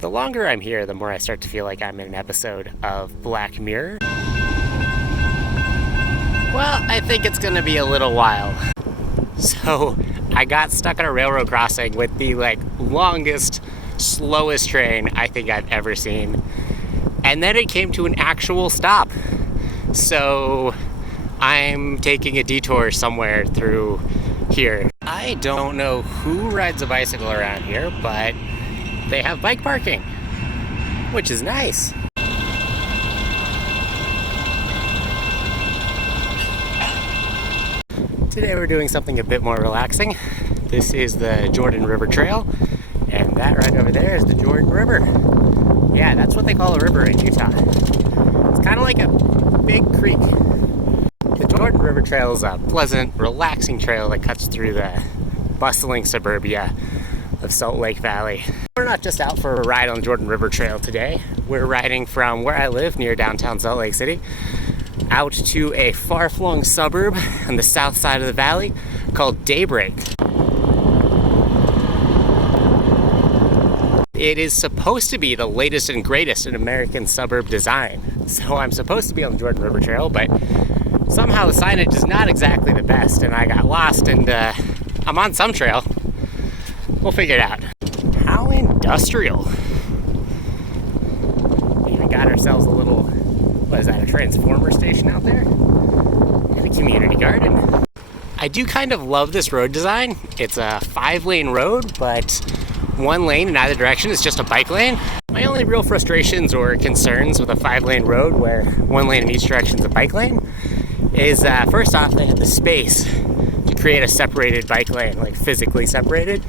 The longer I'm here, the more I start to feel like I'm in an episode of Black Mirror. Well, I think it's gonna be a little while. So, I got stuck at a railroad crossing with the longest, slowest train I think I've ever seen. And then it came to an actual stop. So, I'm taking a detour somewhere through here. I don't know who rides a bicycle around here, but they have bike parking, which is nice. Today we're doing something a bit more relaxing. This is the Jordan River Trail, and that right over there is the Jordan River. Yeah, that's what they call a river in Utah. It's kind of like a big creek. The Jordan River Trail is a pleasant, relaxing trail that cuts through the bustling suburbia of Salt Lake Valley. We're not just out for a ride on the Jordan River Trail today. We're riding from where I live near downtown Salt Lake City out to a far-flung suburb on the south side of the valley called Daybreak. It is supposed to be the latest and greatest in American suburb design. So I'm supposed to be on the Jordan River Trail, but somehow the signage is not exactly the best, and I got lost, and I'm on some trail. We'll figure it out. How industrial. We even got ourselves a little, what is that, a transformer station out there? And a community garden. I do kind of love this road design. It's a 5-lane road, but 1 lane in either direction is just a bike lane. My only real frustrations or concerns with a 5-lane road where 1 lane in each direction is a bike lane is first off, they had the space to create a separated bike lane, like physically separated,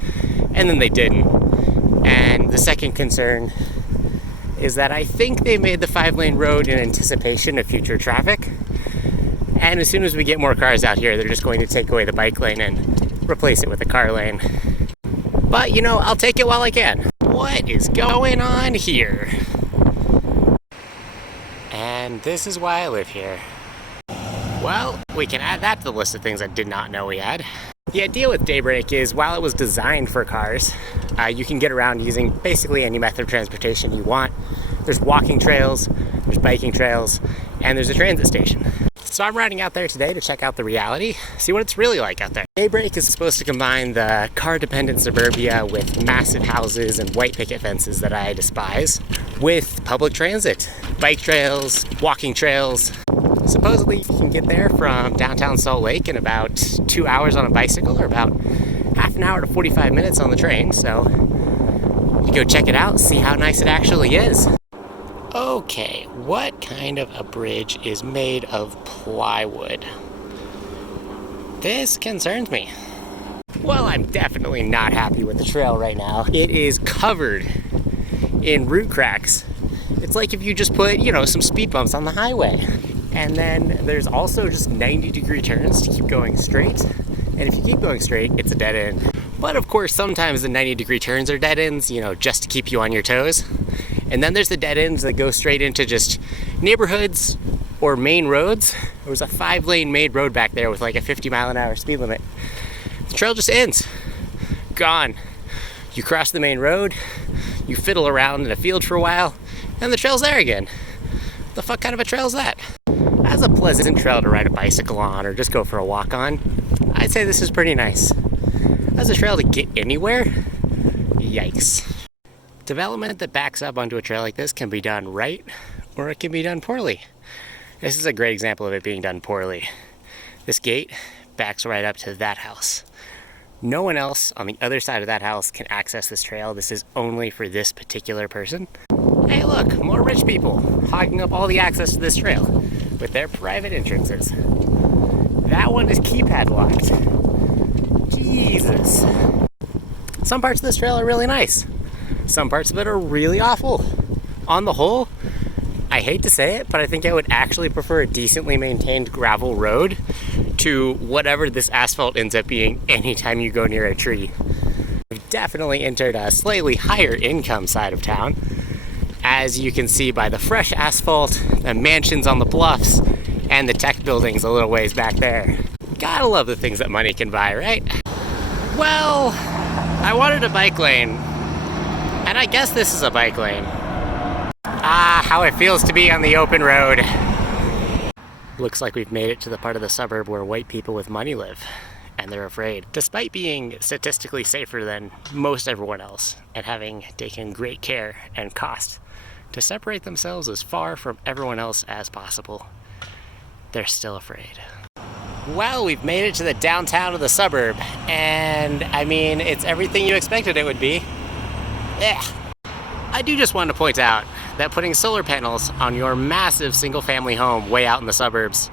and then they didn't. And the second concern is that I think they made the 5-lane road in anticipation of future traffic. And as soon as we get more cars out here, they're just going to take away the bike lane and replace it with a car lane. But, you know, I'll take it while I can. What is going on here? And this is why I live here. Well, we can add that to the list of things I did not know we had. The idea with Daybreak is while it was designed for cars, you can get around using basically any method of transportation you want. There's walking trails, there's biking trails, and there's a transit station. So I'm riding out there today to check out the reality, see what it's really like out there. Daybreak is supposed to combine the car-dependent suburbia with massive houses and white picket fences that I despise, with public transit, bike trails, walking trails. Supposedly you can get there from downtown Salt Lake in about 2 hours on a bicycle, or about half an hour to 45 minutes on the train, so you go check it out, see how nice it actually is. Okay, what kind of a bridge is made of plywood? This concerns me. Well, I'm definitely not happy with the trail right now. It is covered in root cracks. It's like if you just put, some speed bumps on the highway. And then there's also just 90-degree turns to keep going straight. And if you keep going straight, it's a dead end. But of course, sometimes the 90-degree turns are dead ends, just to keep you on your toes. And then there's the dead ends that go straight into just neighborhoods or main roads. There was a 5-lane main road back there with like a 50-mile-an-hour speed limit. The trail just ends. Gone. You cross the main road, you fiddle around in a field for a while, and the trail's there again. What the fuck kind of a trail is that? As a pleasant trail to ride a bicycle on or just go for a walk on, I'd say this is pretty nice. As a trail to get anywhere, yikes. Development that backs up onto a trail like this can be done right, or it can be done poorly. This is a great example of it being done poorly. This gate backs right up to that house. No one else on the other side of that house can access this trail. This is only for this particular person. Hey look, more rich people hogging up all the access to this trail with their private entrances. That one is keypad locked. Jesus. Some parts of this trail are really nice. Some parts of it are really awful. On the whole, I hate to say it, but I think I would actually prefer a decently maintained gravel road to whatever this asphalt ends up being anytime you go near a tree. We've definitely entered a slightly higher income side of town, as you can see by the fresh asphalt, the mansions on the bluffs, and the tech buildings a little ways back there. Gotta love the things that money can buy, right? Well, I wanted a bike lane, And I guess this is a bike lane. Ah, how it feels to be on the open road. Looks like we've made it to the part of the suburb where white people with money live, and they're afraid. Despite being statistically safer than most everyone else, and having taken great care and cost to separate themselves as far from everyone else as possible, they're still afraid. Well, we've made it to the downtown of the suburb, and I mean, it's everything you expected it would be. Yeah. I do just want to point out that putting solar panels on your massive single-family home way out in the suburbs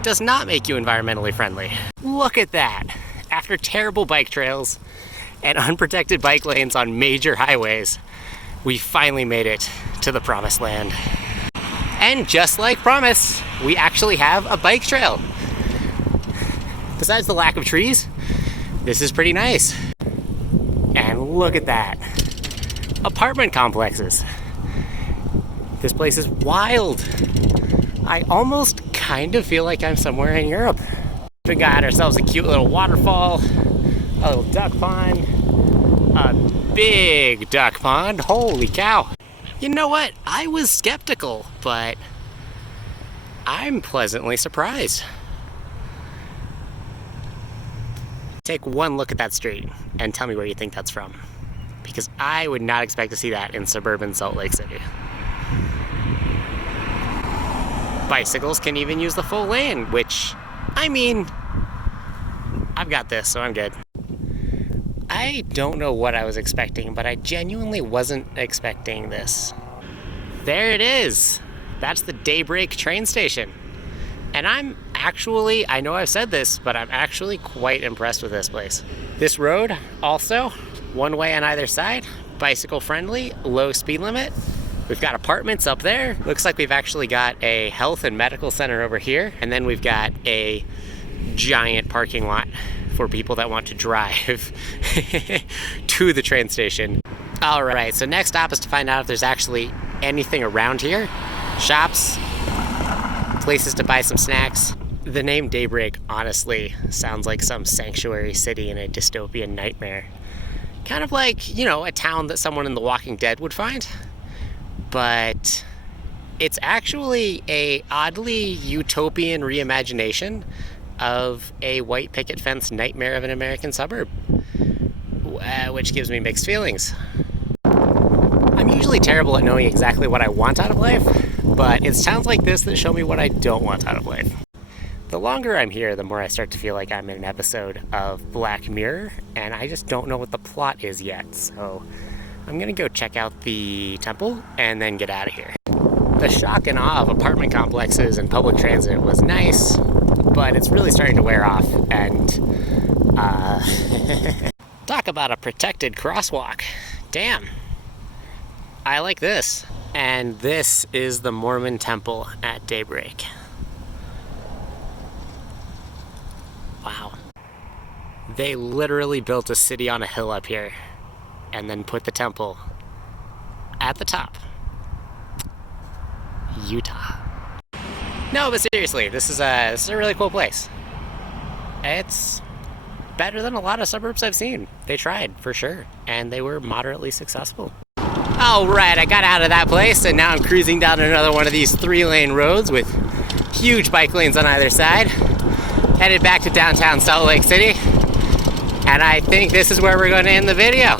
does not make you environmentally friendly. Look at that! After terrible bike trails and unprotected bike lanes on major highways, we finally made it to the promised land. And just like promised, we actually have a bike trail. Besides the lack of trees, this is pretty nice. And look at that. Apartment complexes. This place is wild. I almost kind of feel like I'm somewhere in Europe. We got ourselves a cute little waterfall, a little duck pond, a big duck pond. Holy cow. You know what? I was skeptical, but I'm pleasantly surprised. Take one look at that street and tell me where you think that's from. Because I would not expect to see that in suburban Salt Lake City. Bicycles can even use the full lane, which, I mean, I've got this, so I'm good. I don't know what I was expecting, but I genuinely wasn't expecting this. There it is. That's the Daybreak train station. And I'm actually, I know I've said this, but I'm actually quite impressed with this place. This road, also, one way on either side, bicycle friendly, low speed limit. We've got apartments up there. Looks like we've actually got a health and medical center over here. And then we've got a giant parking lot for people that want to drive to the train station. All right, so next stop is to find out if there's actually anything around here. Shops, places to buy some snacks. The name Daybreak honestly sounds like some sanctuary city in a dystopian nightmare. Kind of like, you know, a town that someone in The Walking Dead would find. But it's actually a oddly utopian reimagination of a white picket fence nightmare of an American suburb, which gives me mixed feelings. I'm usually terrible at knowing exactly what I want out of life, but it's towns like this that show me what I don't want out of life. The longer I'm here, the more I start to feel like I'm in an episode of Black Mirror, and I just don't know what the plot is yet, so I'm gonna go check out the temple and then get out of here. The shock and awe of apartment complexes and public transit was nice, but it's really starting to wear off, and talk about a protected crosswalk. Damn. I like this. And this is the Mormon temple at Daybreak. Wow. They literally built a city on a hill up here and then put the temple at the top. Utah. No, but seriously, this is a really cool place. It's better than a lot of suburbs I've seen. They tried, for sure, and they were moderately successful. All right, I got out of that place, and now I'm cruising down another one of these 3-lane roads with huge bike lanes on either side, headed back to downtown Salt Lake City, and I think this is where we're going to end the video.